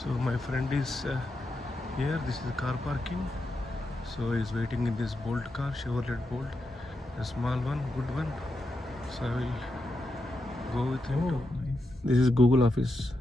So my friend is here. This is car parking. So he's waiting in this Bolt car, Chevrolet Bolt, a small one, good one. So I will go with him. This is Google office.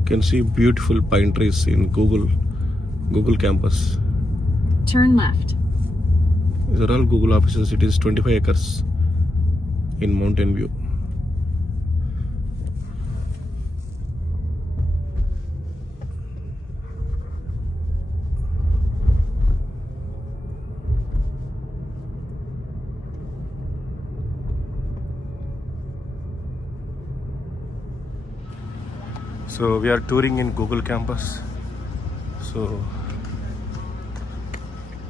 You can see beautiful pine trees in Google campus. Turn left. These are all Google offices. It is 25 acres in Mountain View. So we are touring in Google campus. So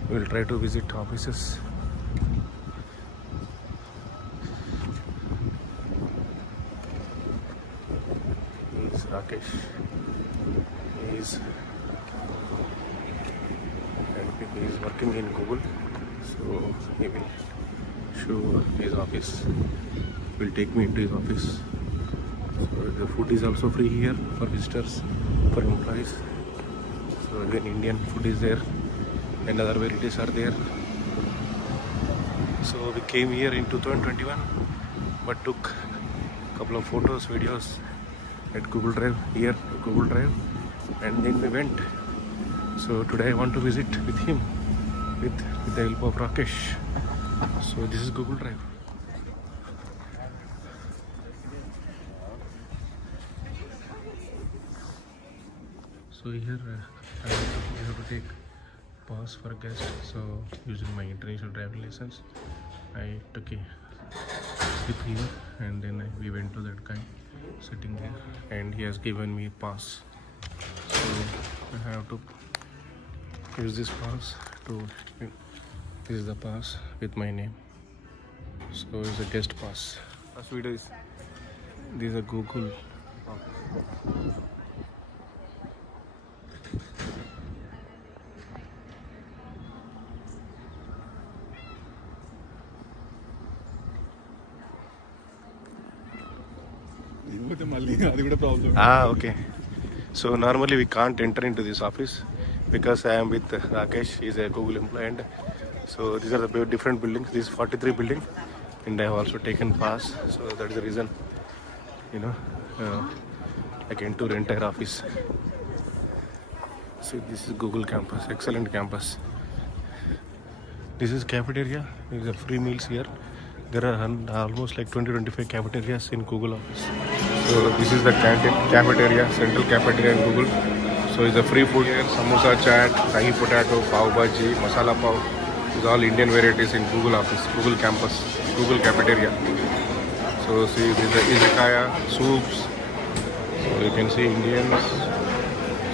we'll try to visit offices. He's Rakesh. He's working in Google. So he will show his office. Will take me into his office. So the food is also free here for visitors, for employees. So again, Indian food is there and other varieties are there. So we came here in 2021 but took a couple of photos, videos at Google Drive, here at Google Drive, and then we went. So today I want to visit with him with the help of Rakesh. So this is Google Drive. So here we have to take pass for guest. So using my international driving license, I took a slip here and then we went to that guy sitting there and he has given me pass. So I have to use this pass to, this is the pass with my name. So it's a guest pass. Last video is, this is a Google office. Okay. So normally we can't enter into this office because I am with Rakesh. He is a Google employee. And so these are the different buildings. This is 43 building, and I have also taken pass. So that is the reason, I can tour entire office. So this is Google campus, excellent campus. This is cafeteria. There is a free meals here. There are almost like 20-25 cafeterias in Google office. So this is the canteen, cafeteria, central cafeteria in Google. So it's a free food here, samosa chaat, dahi potato, pav bhaji, masala pav. These are all Indian varieties in Google office, Google campus, Google cafeteria. So see, this is the izakaya, soups. So you can see Indians.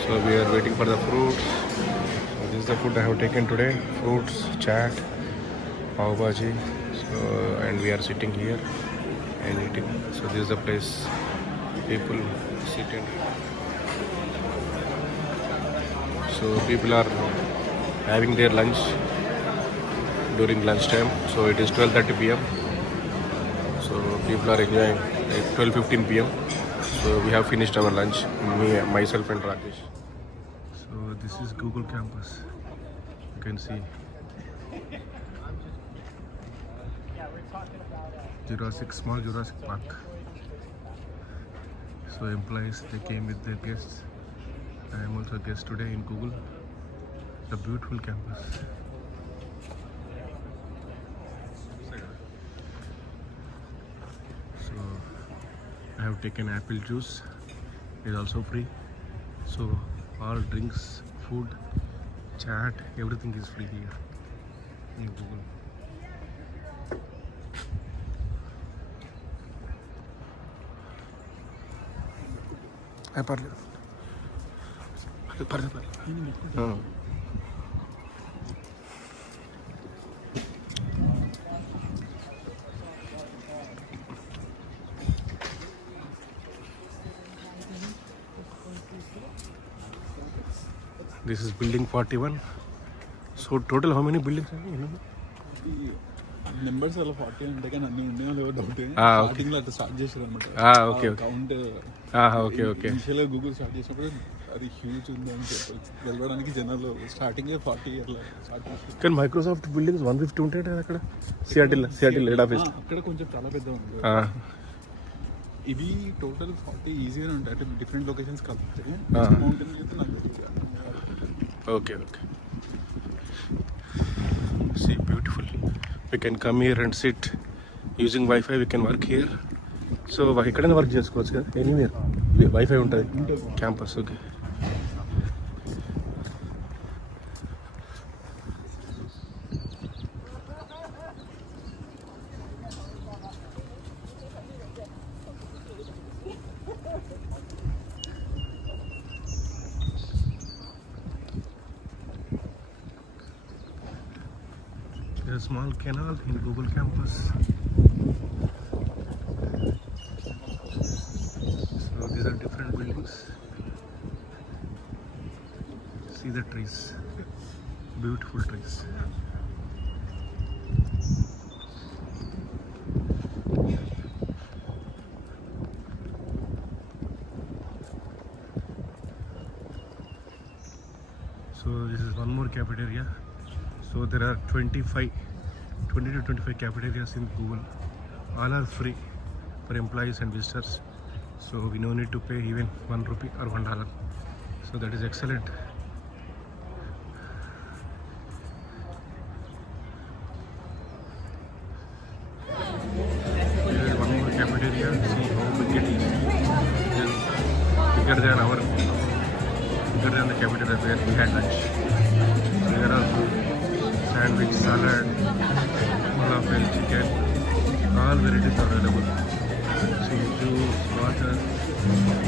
So we are waiting for the fruits. So this is the food I have taken today, fruits, chaat, pav bhaji. So, and we are sitting here and eating. So this is the place people sit in. So people are having their lunch during lunchtime. So it is 12:30 p.m. So people are enjoying at 12:15 p.m. So we have finished our lunch, myself and Rakesh. So this is Google campus. You can see small Jurassic Park. So employees, they came with their guests. I am also a guest today in Google. It's a beautiful campus. So I have taken apple juice. It is also free. So all drinks, food, chat, everything is free here in Google. This is building 41. So total how many buildings are there? Numbers అలా 40 ఉంటే కానీ అన్ని ఉన్నాయో లేవో doubt starting లో అట్లా start చేశారు అనమాట. Okay okay count okay okay. Initial గా గూగుల్ స్టార్ట్ చేసినప్పుడు అది హ్యూజ్ ఉంది అని చెప్పొచ్చు. గెలవడానికి జనాలు స్టార్టింగ్ 40 అట్లా స్టార్ట్ చేశారు. కానీ మైక్రోసాఫ్ట్ బిల్డింగ్స్ 150 ఉంటాయి కదా అక్కడ సియాటిల్ హెడ్ ఆఫీస్. అక్కడ కొంచెం చాలా పెద్ద ఉంది. ఇవి టోటల్ 40 ఈజీగానే ఉంటాయి అంటే డిఫరెంట్ లొకేషన్స్ కలిపితే. మౌంటైన్ అయితే నాకు తెలియదు. Okay okay. See, beautiful. We can come here and sit using Wi-Fi. We can work here. So ఎక్కడైనా వర్క్ చేసుకోవచ్చు కదా, ఎనీవేర్ వైఫై ఉంటుంది campus. Okay. A small canal in Google campus. So these are different buildings. See the trees, beautiful trees. So this is one more cafeteria. So there are 20 to 25 cafeterias in Google. All are free for employees and visitors. So we no need to pay even ₹1 or $1. So that is excellent. There is one more cafeteria. See how big it is. It is bigger than the cafeteria where we had lunch. So there are food, sandwich, salad, falafel, chicken, all varieties are available. See, juice, water,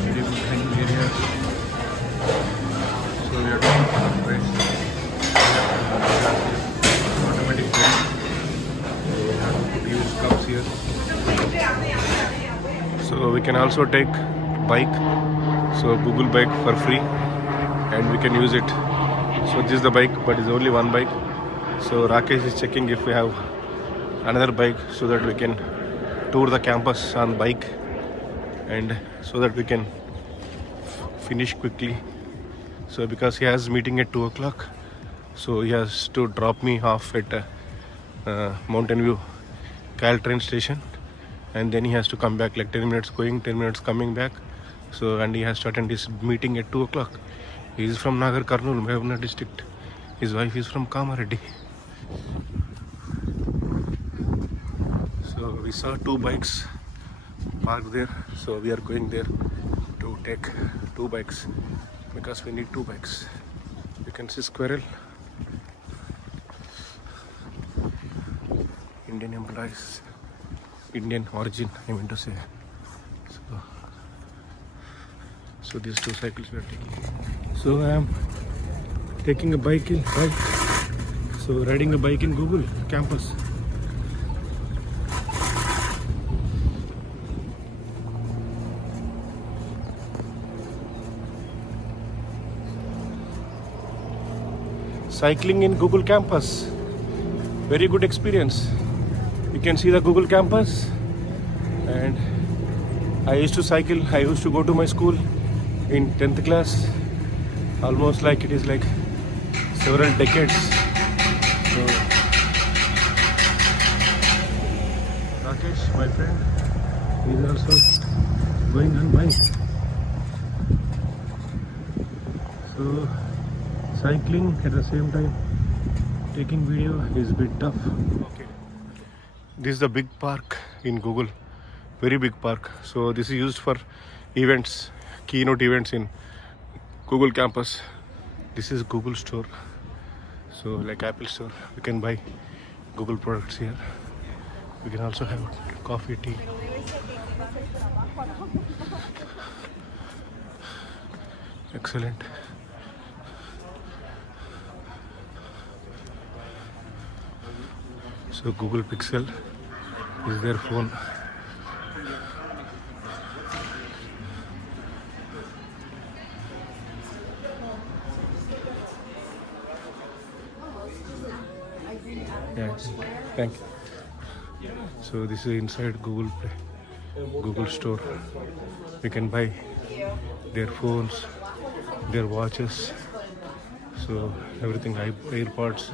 very good dining area. So we are taking some break. Automatic break. We have to use cups here. So we can also take bike. So Google bike for free, and we can use it. So this is the bike, but it's only one bike. So Rakesh is checking if we have another bike so that we can tour the campus on bike, and so that we can finish quickly. So because he has meeting at 2 o'clock, so he has to drop me off at Mountain View Kyle train station, and then he has to come back like 10 minutes going, 10 minutes coming back. So and he has to attend his meeting at 2 o'clock. He is from Nagar Karnool, Mehboob district. His wife is from Kamareddy. So we saw 2 bikes parked there. So we are going there to take 2 bikes because we need 2 bikes. You can see squirrel. Indian employees, Indian origin, I mean to say. So these 2 cycles we are taking. So I am taking a bike. So riding a bike in Google campus. Cycling in Google campus. Very good experience. You can see the Google campus, and I used to cycle. I used to go to my school in 10th class. Almost like it is like several decades. So Rakesh, my friend, is also going on bike. So cycling at the same time taking video is a bit tough. Okay. This is the big park in Google, very big park. So this is used for events, keynote events in Google campus. This is Google store. So like Apple store, we can buy Google products here. We can also have coffee, tea. Excellent. So Google Pixel is their phone. Yes, thank you. So this is inside Google Play, Google Store. We can buy their phones, their watches, so everything, AirPods.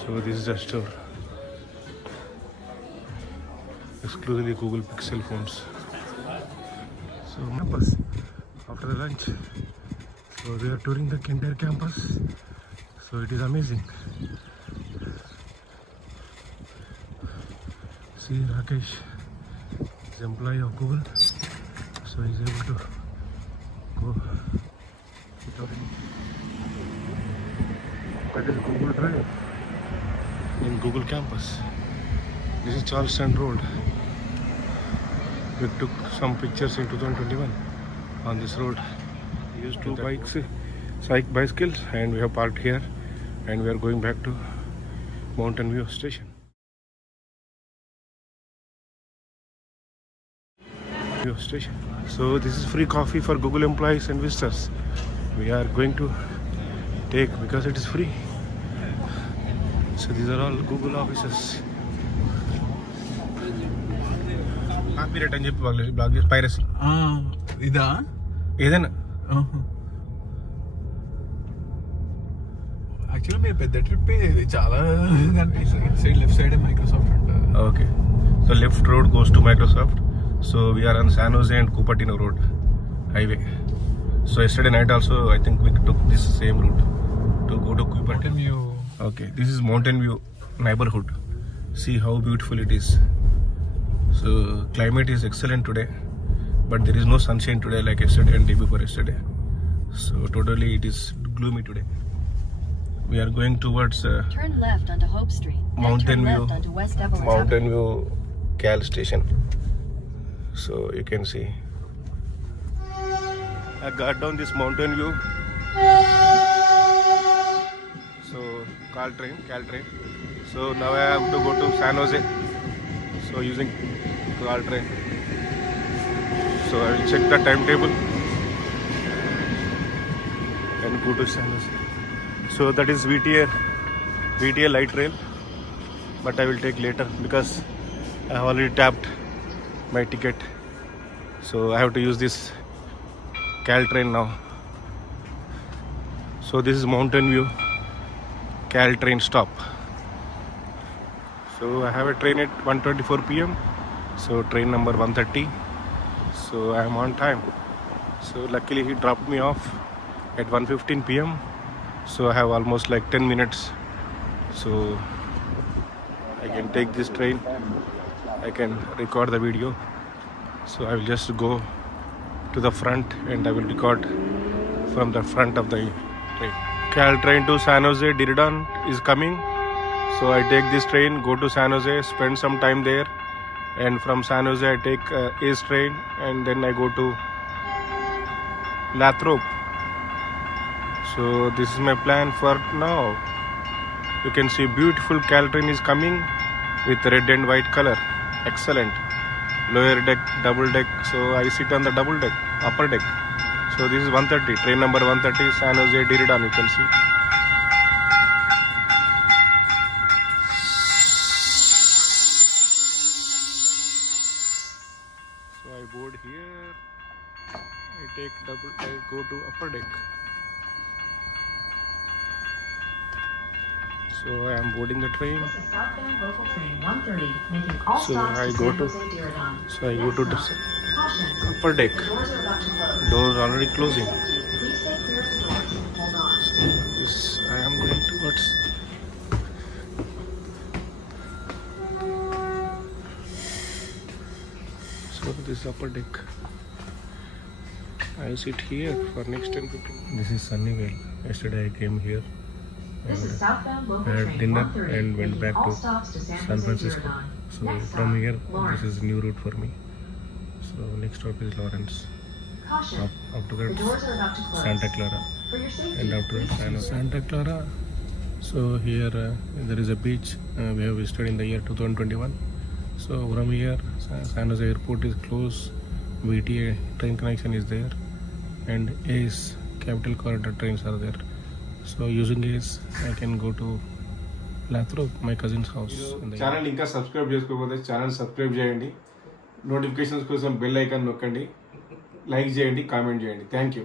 So this is a store exclusively Google Pixel phones. So campus after the lunch. So we are touring the entire campus. So it is amazing. See Rakesh is employee of Google. So he's able to go without any. That is Google Drive in Google campus. This is Charleston Road. We took some pictures in 2021 on this road. We used two bicycles, and we have parked here, and we are going back to Mountain View station. So this is free coffee for Google employees and visitors. We are going to take because it is free. So these are all Google offices. Copyright అని చెప్పి blog చేసి piracy ఇదా ఏదైనా. Actually మీరు పెద్ద trip ఇది చాలా కనిపిస్తుంది. ఇటు సైడ్ లెఫ్ట్ సైడ్ మైక్రోసాఫ్ట్ ఉంటుంది. Okay. So left road goes to Microsoft. So we are on San Jose and Cupertino Road highway. So yesterday night also I think we took this same route to go to Cupertino. View. Okay, this is Mountain View neighborhood. See how beautiful it is. So climate is excellent today, but there is no sunshine today like yesterday and day before yesterday. So totally it is gloomy today. We are going towards Turn left onto Hope Street. Then Mountain turn View. left onto West Evelyn Mountain View Cal Station. So you can see. I got down this Mountain View. So Cal train. So now I have to go to San Jose. So using Cal train. So I will check the timetable and go to San Jose. So that is VTA light rail, but I will take later because I have already tapped my ticket. So I have to use this Cal train now. So this is Mountain View Cal train stop. So I have a train at 1:24 p.m. So train number 130. So I am on time. So luckily he dropped me off at 1:15 p.m. So I have almost like 10 minutes. So I can take this train. I can record the video. So I will just go to the front and I will record from the front of the train. Cal train to San Jose Diridon is coming. So I take this train, go to San Jose, spend some time there, and from San Jose I take Ace train, and then I go to Lathrop. So this is my plan for now. You can see beautiful Cal train is coming with red and white color. Excellent. Lower deck, double deck. So I sit on the double deck, upper deck. So this is 130, train number 130, San Jose Diridon, you can see. So I board here, I go to upper deck. So I am boarding the train. This is southbound local train 130, making all So stops I to go San to- Jose Diridon. So I go to the Caution, upper deck. doors are about to close. Doors already closing. Please stay clear of the doors and hold on. This I am going towards. So this is upper deck. I sit here for next 10-15. This is Sunnyvale. Yesterday I came here This is and southbound local had train dinner 130, and went making back all to stops to San San Jose Francisco. Diridon. So Next from stop, here, Lawrence. this is new route for me. So next stop is Lawrence. Caution, After the that, doors are about to close. Santa Clara. For your safety, And after please that, San Jose. Santa Clara. So here there is a beach we have visited in the year 2021. So from here, San Jose airport is closed. VTA train connection is there, and ACE Capital Corridor trains are there. So using ACE, I can go to లేకపోతే my cousins house channel ఇంకా subscribe చేసుకోకపోతే channel subscribe చేయండి, notifications కోసం bell icon నొక్కండి, like చేయండి, comment చేయండి. Thank you.